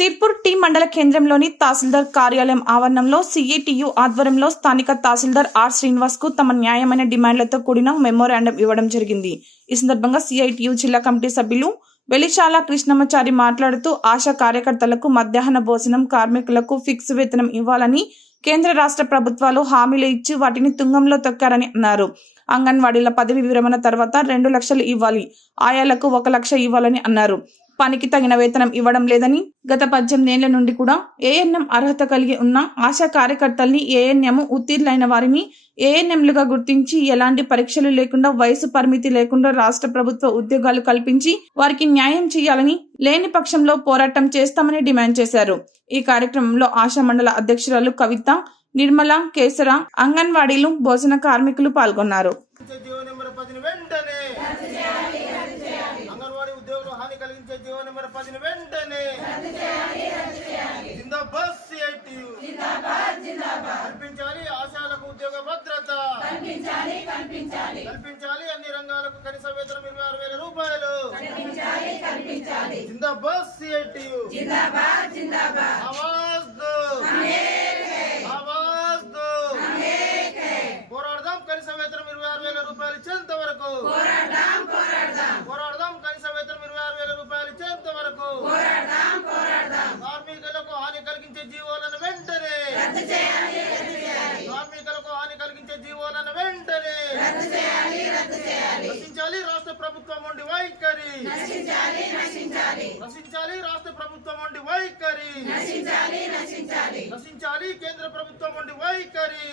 Sirpur tea మండల కేంద్రంలోని తహసీల్దార్ కార్యాలయం ఆవరణంలో సిఈటియు ఆధ్వర్యంలో స్థానిక తహసీల్దార్ ఆర్ శ్రీనివాస్కు తమ న్యాయమైన డిమాండ్లతో కూడిన మెమోరాండం ఇవ్వడం జరిగింది. ఈ సందర్భంగా సిఐటియు జిల్లా కమిటీ సభ్యులు వెలిచాల కృష్ణమాచారి మాట్లాడుతూ ఆశా కార్యకర్తలకు మధ్యాహ్న భోజనం కార్మికులకు ఫిక్స్ వేతనం ఇవ్వాలని కేంద్ర రాష్ట్ర ప్రభుత్వాలు హామీలు ఇచ్చి వాటిని తుంగంలో తొక్కారని అన్నారు. అంగన్వాడీల పదవి విరమణ తర్వాత రెండు లక్షలు ఇవ్వాలి. ఆయాలకు ఒక లక్ష ఇవ్వాలని అన్నారు. పనికి తగిన వేతనం ఇవ్వడం లేదని గత పద్దెనిమిదేళ్ళ నుండి కూడా ఏఎన్ఎం అర్హత కలిగి ఉన్న ఆశా కార్యకర్తల్ని ఏఎన్ఎం ఉత్తీర్ణులైన వారిని ఏఎన్ఎంలుగా గుర్తించి ఎలాంటి పరీక్షలు లేకుండా వయసు పరిమితి లేకుండా రాష్ట్ర ప్రభుత్వ ఉద్యోగాలు కల్పించి వారికి న్యాయం చేయాలని లేని పక్షంలో పోరాటం చేస్తామని డిమాండ్ చేశారు. ఈ కార్యక్రమంలో ఆశా మండల అధ్యక్షురాలు కవిత నిర్మల కేసర అంగన్వాడీలు భోజన కార్మికులు పాల్గొన్నారు కలిగించే జీవో నెంబర్ పదిని వెంటనే అంగన్వాడీ ఉద్యోగులు హాని కలిగించే జీవో నెంబర్ పదిని వెంటనే జిందాబాద్ సిఐటియు కల్పించాలి ఆశాలకు ఉద్యోగ భద్రత. కల్పించాలి అన్ని రంగాలకు కనీస వేతనం ఇరవై ఆరు వేల రూపాయలు. జిందాబాద్ సిఐటియు ఆవాజ్ దో ఆవాజ్ దో పోరాడదాం కనీస వేతనం ఇరవై ఆరు వేల రూపాయలు ఇచ్చేంత వరకు పోరాడదాం కనీస వేతనం ఇరవై ఆరు వేల రూపాయలు ఇచ్చేంత వరకు కార్మికులకు హాని కలిగించే జీవోలను వెంటనే. కార్మికులకు హాని కలిగించే జీవోలను వెంటనే. రచించాలి రాష్ట్ర ప్రభుత్వం ఉండి వైఖరి. రచించాలి రాష్ట్ర ప్రభుత్వం ఉండి వైఖరి. రచించాలి కేంద్ర ప్రభుత్వం ఉండి వైఖరి.